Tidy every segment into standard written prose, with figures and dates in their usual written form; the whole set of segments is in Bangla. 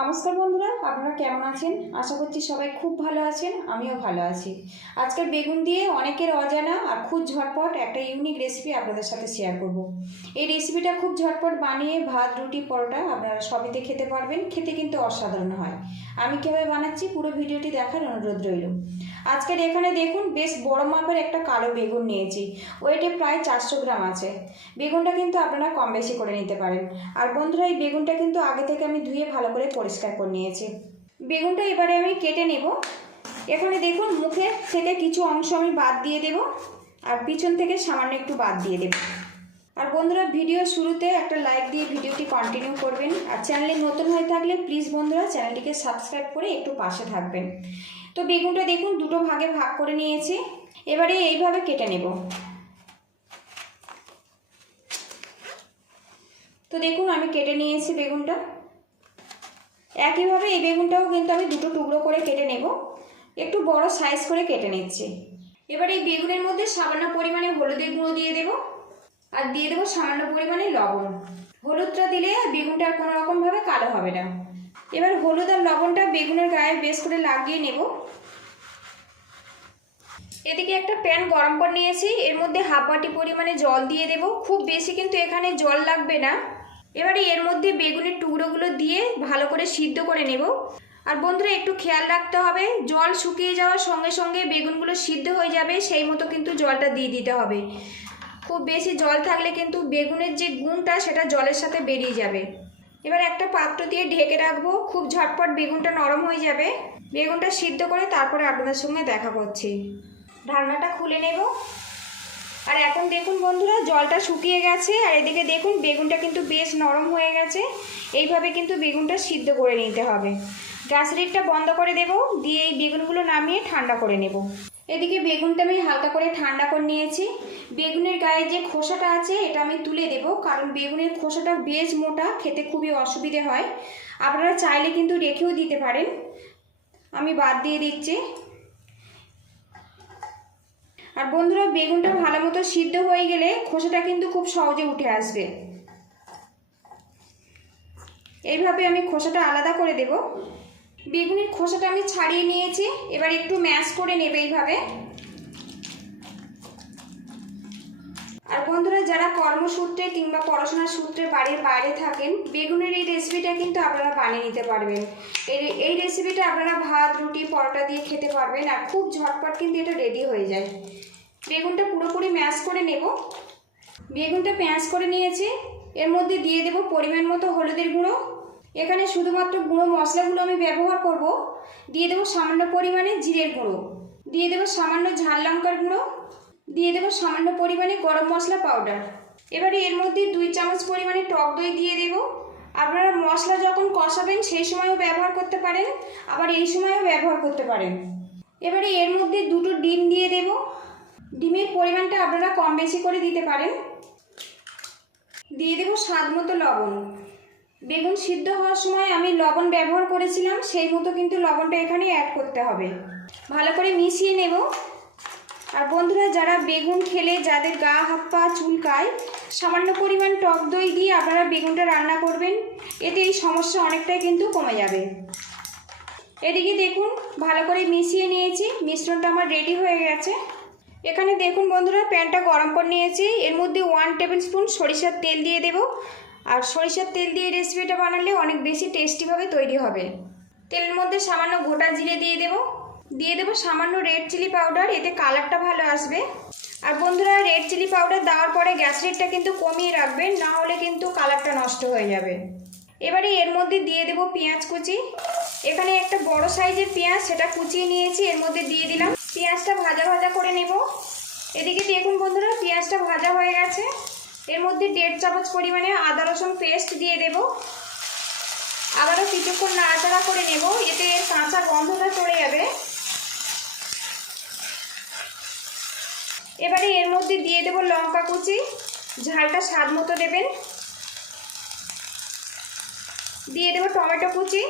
নমস্কার বন্ধুরা, আপনারা কেমন আছেন? আশা করছি সবাই খুব ভালো আছেন। আমিও ভালো আছি। আজকের বেগুন দিয়ে অনেকের অজানা আর খুব ঝটপট একটা ইউনিক রেসিপি আপনাদের সাথে শেয়ার করব। এই রেসিপিটা খুব ঝটপট বানিয়ে ভাত, রুটি, পরোটা আপনারা সবইতে খেতে পারবেন। খেতে কিন্তু অসাধারণ হয়। আমি কীভাবে বানাচ্ছি পুরো ভিডিওটি দেখার অনুরোধ রইল। আজকের এখানে দেখুন বেশ বড় মাপের একটা কালো বেগুন নিয়েছি। ওয়েটে প্রায় 400 গ্রাম আছে। বেগুনটা কিন্তু আপনারা কম বেশি করে নিতে পারেন। আর বন্ধুরা, এই বেগুনটা কিন্তু আগে থেকে আমি ধুয়ে ভালো করে পরিষ্কার করে নিয়েছি। বেগুনটা এবারে আমি কেটে নেব। এখানে দেখুন মুখের থেকে কিছু অংশ আমি বাদ দিয়ে দেব, আর পিছন থেকে সামান্য একটু বাদ দিয়ে দেব। আর বন্ধুরা, ভিডিও শুরুতে একটা লাইক দিয়ে ভিডিওটি কন্টিনিউ করবেন। আর চ্যানেলে নতুন হয়ে থাকলে প্লিজ বন্ধুরা চ্যানেলটিকে সাবস্ক্রাইব করে একটু পাশে থাকবেন। তো বেগুনটা দেখুন দুটো ভাগে ভাগ করে নিয়েছি। এবারে এইভাবে কেটে নেব। তো দেখুন আমি কেটে নিয়েছি বেগুনটা। একইভাবে এই বেগুনটাও কিন্তু আমি দুটো টুকরো করে কেটে নেব। একটু বড় সাইজ করে কেটে নিচ্ছি। এবার এই বেগুনের মধ্যে সামান্য পরিমাণে হলুদের গুঁড়ো দিয়ে দেব, আর দিয়ে দেবো সামান্য পরিমাণে লবণ। হলুদটা দিলে বেগুনটা আর কোনো রকমভাবে কালো হবে না। এবার হলুদ আর লবণটা বেগুনের গায়ে বেশ করে লাগিয়ে নেব। এদিকে একটা প্যান গরম করে নিয়েছি, এর মধ্যে হাফ বাটি পরিমাণে জল দিয়ে দেব। খুব বেশি কিন্তু এখানে জল লাগবে না। এবারে এর মধ্যে বেগুনের টুকরোগুলো দিয়ে ভালো করে সিদ্ধ করে নেব। আর বন্ধুরা একটু খেয়াল রাখতে হবে, জল শুকিয়ে যাওয়ার সঙ্গে সঙ্গে বেগুনগুলো সিদ্ধ হয়ে যাবে, সেই মতো কিন্তু জলটা দিয়ে দিতে হবে। খুব বেশি জল থাকলে কিন্তু বেগুনের যে গুণটা সেটা জলের সাথে বেরিয়ে যাবে। এবার একটা পাত্র দিয়ে ঢেকে রাখবো। খুব ঝটপট বেগুনটা নরম হয়ে যাবে। বেগুনটা সিদ্ধ করে তারপরে আপনাদের সঙ্গে দেখা করছি। ঢাকনাটা খুলে নেব। আর এখন দেখুন বন্ধুরা, জলটা শুকিয়ে গেছে, আর এদিকে দেখুন বেগুনটা কিন্তু বেশ নরম হয়ে গেছে। এইভাবে কিন্তু বেগুনটা সিদ্ধ করে নিতে হবে। গ্যাস লিডটা বন্ধ করে দেব, দিয়ে এই বেগুনগুলো নামিয়ে ঠান্ডা করে নেব। এদিকে বেগুনটা আমি হালকা করে ঠান্ডা করে নিয়েছি। বেগুনের গায়ে যে খোসাটা আছে এটা আমি তুলে দেব, কারণ বেগুনের খোসাটা বেশ মোটা, খেতে খুবই অসুবিধে হয়। আপনারা চাইলে কিন্তু রেখেও দিতে পারেন। আমি বাদ দিয়ে দিচ্ছি। আর বন্ধুরা, বেগুনটা ভালো মতো সিদ্ধ হয়ে গেলে খোসাটা কিন্তু খুব সহজে উঠে আসবে। এইভাবে আমি খোসাটা আলাদা করে দেব। বেগুনের খোসাটা আমি ছাড়িয়ে নিয়েছি। এবার একটু ম্যাশ করে নেবে এইভাবে। আর বন্ধুরা, যারা কর্মসূত্রে কিংবা পড়াশোনার সূত্রে বাড়ির বাইরে থাকেন, বেগুনের এই রেসিপিটা কিন্তু আপনারা বানিয়ে নিতে পারবেন। এই রেসিপিটা আপনারা ভাত, রুটি, পরোটা দিয়ে খেতে পারবেন। আর খুব ঝটপট কিন্তু এটা রেডি হয়ে যায়। বেগুনটা পুরোপুরি ম্যাশ করে নেব। বেগুনটা ম্যাশ করে নিয়েছি। এর মধ্যে দিয়ে দেব পরিমাণ মতো হলুদের গুঁড়ো। এখানে শুধুমাত্র গুঁড়ো মশলাগুলো আমি ব্যবহার করব। দিয়ে দেবো সামান্য পরিমাণে জিরের গুঁড়ো, দিয়ে দেবো সামান্য ঝাল লঙ্কার গুঁড়ো, দিয়ে দেবো সামান্য পরিমাণে গরম মশলা পাউডার। এবারে এর মধ্যে 2 চামচ পরিমাণে টক দই দিয়ে দেব। আপনারা মশলা যখন কষাবেন সেই সময়ও ব্যবহার করতে পারেন, আবার এই সময়ও ব্যবহার করতে পারেন। এবারে এর মধ্যে 2টো ডিম দিয়ে দেব। ডিমের পরিমাণটা আপনারা কম বেশি করে দিতে পারেন। দিয়ে দেব স্বাদ মতো লবণ। বেগুন সিদ্ধ হওয়ার সময় আমি লবণ ব্যবহার করেছিলাম, সেই মতো কিন্তু লবণটা এখানে অ্যাড করতে হবে। ভালো করে মিশিয়ে নেব। আর বন্ধুরা, যারা বেগুন খেলে যাদের গা হাত পা চুলকায়, সামান্য পরিমাণ টক দই দিয়ে আপনারা বেগুনটা রান্না করবেন। এতে এই সমস্যা অনেকটাই কিন্তু কমে যাবে। এদিকে দেখুন ভালো করে মিশিয়ে নিয়েছি। মিশ্রণটা আমার রেডি হয়ে গেছে। এখানে দেখুন বন্ধুরা, প্যানটা গরম করে নিয়েছি। এর মধ্যে 1 টেবিল স্পুন সরিষার তেল দিয়ে দেব। আর সরিষার তেল দিয়ে রেসিপিটা বানালে অনেক বেশি টেস্টিভাবে তৈরি হবে। তেলের মধ্যে সামান্য গোটা জিরে দিয়ে দেব। দিয়ে দেবো সামান্য রেড চিলি পাউডার, এতে কালারটা ভালো আসবে। আর বন্ধুরা, রেড চিলি পাউডার দেওয়ার পরে গ্যাস রেটটা কিন্তু কমিয়ে রাখবেন, না হলে কিন্তু কালারটা নষ্ট হয়ে যাবে। এবারে এর মধ্যে দিয়ে দেব পেঁয়াজ কুচি। এখানে একটা বড় সাইজের পেঁয়াজ, সেটা কুচিয়ে নিয়েছি, এর মধ্যে দিয়ে দিলাম। পেঁয়াজটা ভাজা ভাজা করে নেব। এদিকে দেখুন বন্ধুরা, পেঁয়াজটা ভাজা হয়ে গেছে। এর মধ্যে 1.5 চামচ পরিমাণে আদা রসুন পেস্ট দিয়ে দেব। আবারও কিছুক্ষণ নাড়াচাড়া করে নেব, এতে এর কাঁচা গন্ধটা চলে যাবে। এবারে এর মধ্যে দিয়ে দেব লঙ্কা কুচি, ঝালটা স্বাদ মতো দেবেন। দিয়ে দেব টমেটো কুচি,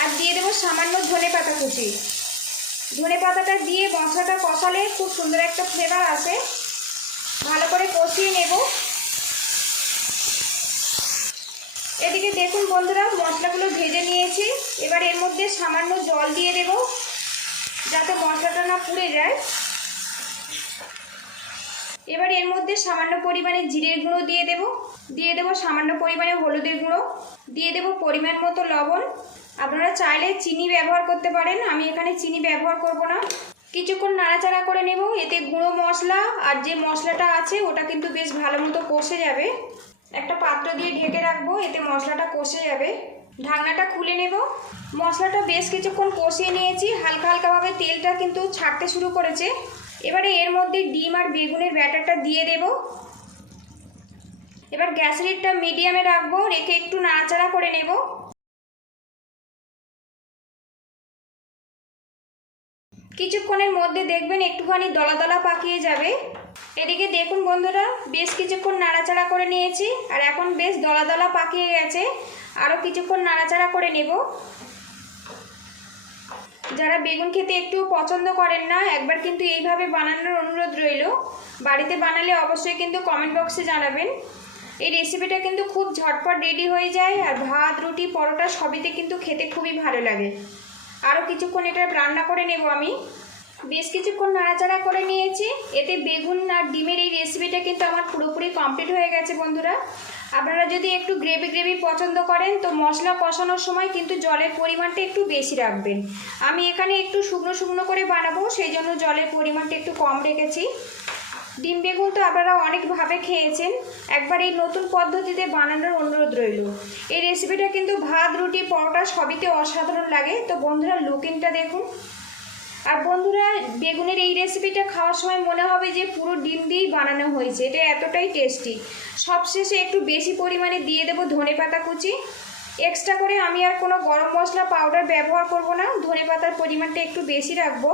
আর দিয়ে দেব সামান্য ধনেপাতা কুচি। ধনেপাতাটা দিয়ে মশলাটা কষালে খুব সুন্দর একটা ফ্লেভার আসে। ভালো করে কষিয়ে নেব। এদিকে দেখুন বন্ধুরা, মশলাগুলো ভেজে নিয়েছি। এবার এর মধ্যে সামান্য জল দিয়ে দেব, যাতে মশলাটা না পুড়ে যায়। এবার এর মধ্যে সামান্য পরিমাণে জিরের গুঁড়ো দিয়ে দেব সামান্য পরিমাণে হলুদের গুঁড়ো, দিয়ে দেব পরিমাণ মতো লবণ। আপনারা চাইলে চিনি ব্যবহার করতে পারেন, আমি এখানে চিনি ব্যবহার করব না। কিছুক্ষণ নাড়াচাড়া করে নেব। এতে গুঁড়ো মশলা আর যে মশলাটা আছে ওটা কিন্তু বেশ ভালো মতো কষে যাবে। একটা পাত্র দিয়ে ঢেকে রাখবো, এতে মশলাটা কষে যাবে। ঢাকনাটা খুলে নেব। মশলাটা বেশ কিছুক্ষণ কষিয়ে নিয়েছি, হালকা হালকাভাবে তেলটা কিন্তু ছাড়তে শুরু করেছে। এবারে এর মধ্যে ডিম আর বেগুনের ব্যাটারটা দিয়ে দেব। এবার গ্যাসের হিটটা মিডিয়ামে রাখবো, রেখে একটু নাড়াচাড়া করে নেব। কিছুক্ষণের মধ্যে দেখবেন একটুখানি দলা দলা পাকিয়ে যাবে। এদিকে দেখুন বন্ধুরা, বেশ কিছুক্ষণ নাড়াচাড়া করে নিয়েছি আর এখন বেশ দলা দলা পাকিয়ে গেছে। আরও কিছুক্ষণ নাড়াচাড়া করে নেব। যারা বেগুন খেতে একটু পছন্দ করেন না, একবার কিন্তু এইভাবে বানানোর অনুরোধ রইল। বাড়িতে বানালে অবশ্যই কিন্তু কমেন্ট বক্সে জানাবেন। এই রেসিপিটা কিন্তু খুব ঝটপট রেডি হয়ে যায়, আর ভাত, রুটি, পরোটা সবিতে কিন্তু খেতে খুবই ভালো লাগে। আরও কিছুক্ষণ এটা রান্না করে নেব আমি। বেশ কিছুক্ষণ নাড়াচাড়া করে নিয়েছি। এতে বেগুন আর ডিমের এই রেসিপিটা কিন্তু আমার পুরোপুরি কমপ্লিট হয়ে গেছে বন্ধুরা। আপনারা যদি একটু গ্রেভি গ্রেভি পছন্দ করেন তো মশলা কষানোর সময় কিন্তু জলের পরিমাণটা একটু বেশি রাখবেন। আমি এখানে একটু শুকনো শুকনো করে বানাবো, সেই জন্য জলের পরিমাণটা একটু কম রেখেছি। ডিম বেগুন তো আপনারা অনেকভাবে খেয়েছেন, একবার এই নতুন পদ্ধতিতে বানানোর অনুরোধ রইল। এই রেসিপিটা কিন্তু ভাত, রুটি, পরোটা সবিতে অসাধারণ লাগে। তো বন্ধুরা লুকিংটা দেখুন। আর বন্ধুরা, বেগুনের এই রেসিপিটা খাওয়ার সময় মনে হবে যে পুরো ডিম দিয়েই বানানো হয়েছে, এটা এতটাই টেস্টি। সবশেষে একটু বেশি পরিমাণে দিয়ে দেবো ধনেপাতা কুচি। এক্সট্রা করে আমি আর কোনো গরম মশলা পাউডার ব্যবহার করব না, ধনেপাতার পরিমাণটা একটু বেশি রাখবো।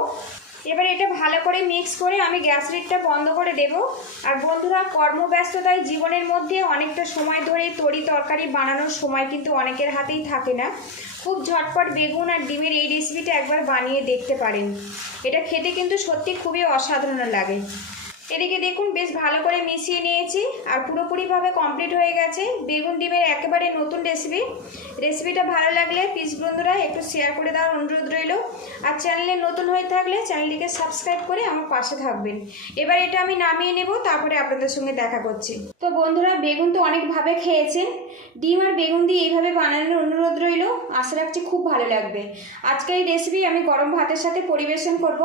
এবার এটা ভালো করে মিক্স করে আমি গ্যাস লিডটা বন্ধ করে দেব। আর বন্ধুরা, কর্মব্যস্ততায় জীবনের মধ্যে অনেকটা সময় ধরে তরি তরকারি বানানোর সময় কিন্তু অনেকের হাতেই থাকে না। খুব ঝটপট বেগুন আর ডিমের এই রেসিপিটা একবার বানিয়ে দেখতে পারেন। এটা খেতে কিন্তু সত্যি খুবই অসাধারণ লাগে। এদিকে দেখুন বেশ ভালো করে মিশিয়ে নিয়েছি আর পুরোপুরিভাবে কমপ্লিট হয়ে গেছে বেগুন ডিমের একেবারে নতুন রেসিপি। রেসিপিটা ভালো লাগলে প্লিজ বন্ধুরা একটু শেয়ার করে দেওয়ার অনুরোধ রইল। আর চ্যানেলে নতুন হয়ে থাকলে চ্যানেলটিকে সাবস্ক্রাইব করে আমার পাশে থাকবেন। এবার এটা আমি নামিয়ে নেব, তারপরে আপনাদের সঙ্গে দেখা করছি। তো বন্ধুরা, বেগুন তো অনেকভাবে খেয়েছেন, ডিম আর বেগুন দিয়ে এইভাবে বানানোর অনুরোধ রইল। আশা রাখছি খুব ভালো লাগবে। আজকে এই রেসিপি আমি গরম ভাতের সাথে পরিবেশন করব,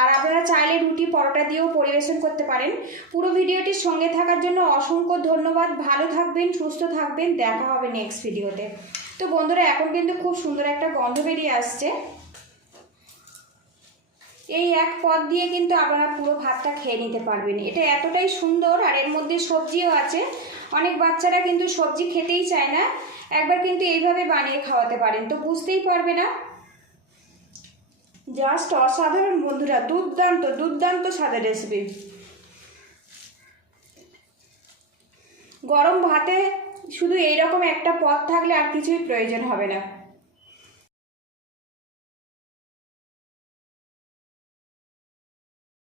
আর আপনারা চাইলে রুটি, পরোটা দিয়েও পরিবেশন করতে পারেন। পুরো ভিডিওটির সঙ্গে থাকার জন্য অসংখ্য ধন্যবাদ। ভালো থাকবেন, সুস্থ থাকবেন, দেখা হবে নেক্সট ভিডিওতে। তো বন্ধুরা, এখন কিন্তু খুব সুন্দর একটা গন্ধ বেরিয়ে আসছে। এই এক পদ দিয়ে কিন্তু আপনারা পুরো ভাতটা খেয়ে নিতে পারবেন। এটা এতটাই সুন্দর, আর এর মধ্যে সবজিও আছে। অনেক বাচ্চারা কিন্তু সবজি খেতেই চায় না, একবার কিন্তু এইভাবে বানিয়ে খাওয়াতে পারেন, তো বুঝতেই পারবে না। জাস্ট অসাধারণ বন্ধুরা, দুর্দান্ত দুর্দান্ত স্বাদের রেসিপি। গরম ভাতে শুধু এইরকম একটা পদ থাকলে আর কিছুই প্রয়োজন হবে না।